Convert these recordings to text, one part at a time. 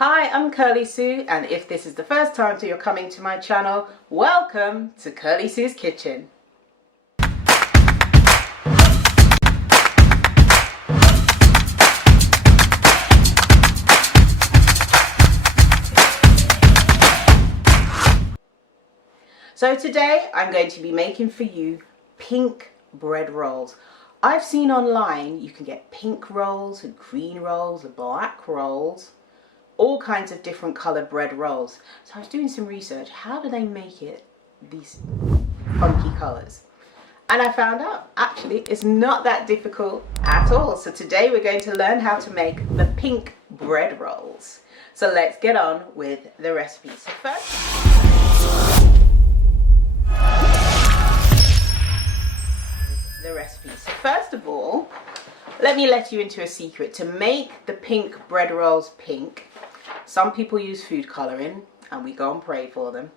Hi, I'm Kirly-Sue, and if this is the first time that you're coming to my channel, welcome to Kirly-Sue's Kitchen. So today I'm going to be making for you pink bread rolls. I've seen online you can get pink rolls and green rolls and black rolls, all kinds of different colored bread rolls. So I was doing some research. How do they make it these funky colors? And I found out actually it's not that difficult at all. So today we're going to learn how to make the pink bread rolls. So let's get on with the recipe. So first of all, let me let you into a secret. To make the pink bread rolls pink, some people use food coloring, and we go and pray for them,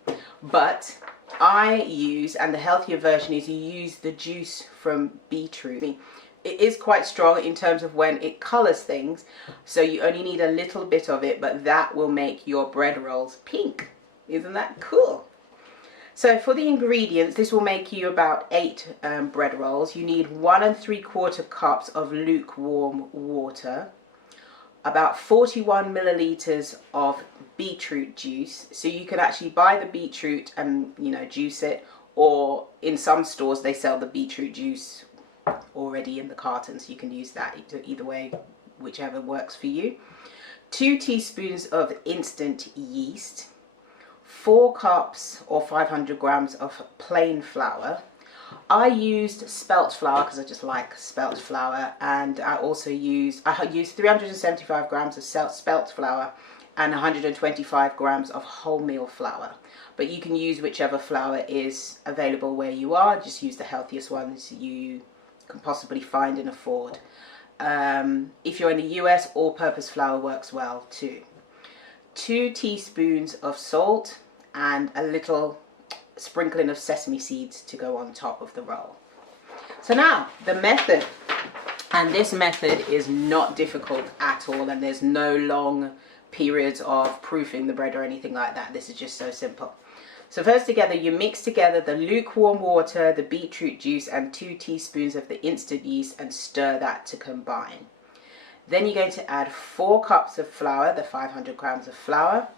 but I use, and the healthier version is, you use the juice from beetroot. It is quite strong in terms of when it colors things, so you only need a little bit of it, but that will make your bread rolls pink. Isn't that cool? So for the ingredients, this will make you about 8 bread rolls. You need 1 3/4 cups of lukewarm water, about 41 milliliters of beetroot juice. So you can actually buy the beetroot and juice it, or in some stores they sell the beetroot juice already in the carton, so you can use that. Either way, whichever works for you. 2 teaspoons of instant yeast, 4 cups or 500 grams of plain flour. I used spelt flour because I just like spelt flour, and I used 375 grams of spelt flour and 125 grams of wholemeal flour. But you can use whichever flour is available where you are. Just use the healthiest ones you can possibly find and afford. If you're in the US, all-purpose flour works well too. 2 teaspoons of salt and a little sprinkling of sesame seeds to go on top of the roll. So now the method, and this method is not difficult at all, and there's no long periods of proofing the bread or anything like that. This is just so simple. So first, together you mix together the lukewarm water, the beetroot juice, and 2 teaspoons of the instant yeast, and stir that to combine. Then you're going to add 4 cups of flour, the 500 grams of flour,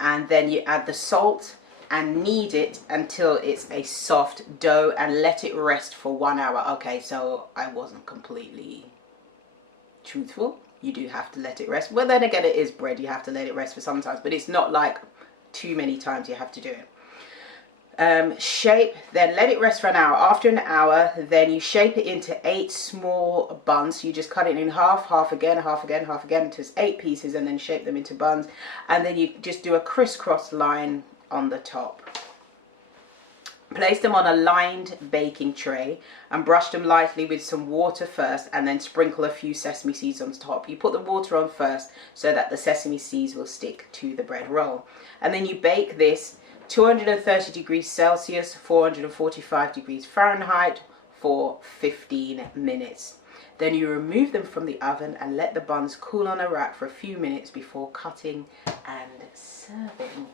and then you add the salt and knead it until it's a soft dough, and let it rest for 1 hour. Okay, so I wasn't completely truthful. You do have to let it rest. Well, then again, it is bread. You have to let it rest for sometimes, but it's not like too many times you have to do it. Shape, then let it rest for an hour. After an hour, then you shape it into 8 small buns. You just cut it in half, half again, half again, half again, until it's 8 pieces, and then shape them into buns. And then you just do a crisscross line on the top. Place them on a lined baking tray and brush them lightly with some water first, and then sprinkle a few sesame seeds on top. You put the water on first so that the sesame seeds will stick to the bread roll. And then you bake this 230 degrees Celsius, 445 degrees Fahrenheit for 15 minutes. Then you remove them from the oven and let the buns cool on a rack for a few minutes before cutting and serving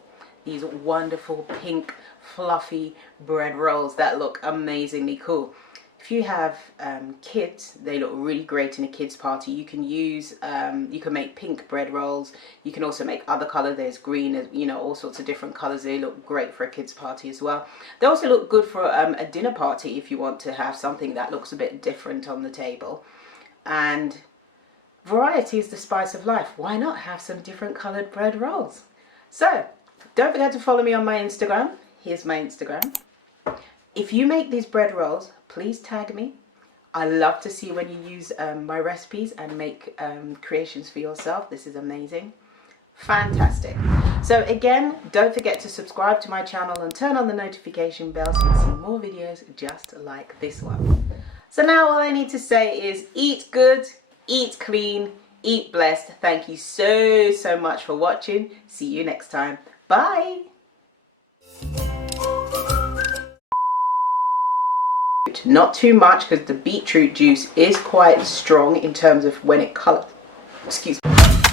these wonderful pink fluffy bread rolls that look amazingly cool. If you have kids, they look really great in a kids party. You can use, you can make pink bread rolls. You can also make other colors. There's green, all sorts of different colors. They look great for a kids party as well. They also look good for a dinner party if you want to have something that looks a bit different on the table. And variety is the spice of life. Why not have some different colored bread rolls? So don't forget to follow me on my Instagram. Here's my Instagram. If you make these bread rolls, please tag me. I love to see when you use my recipes and make creations for yourself. This is amazing. Fantastic. So again, don't forget to subscribe to my channel and turn on the notification bell so you see more videos just like this one. So now all I need to say is eat good, eat clean, eat blessed. Thank you so much for watching. See you next time. Bye. Not too much, because the beetroot juice is quite strong in terms of when it colors. Excuse me.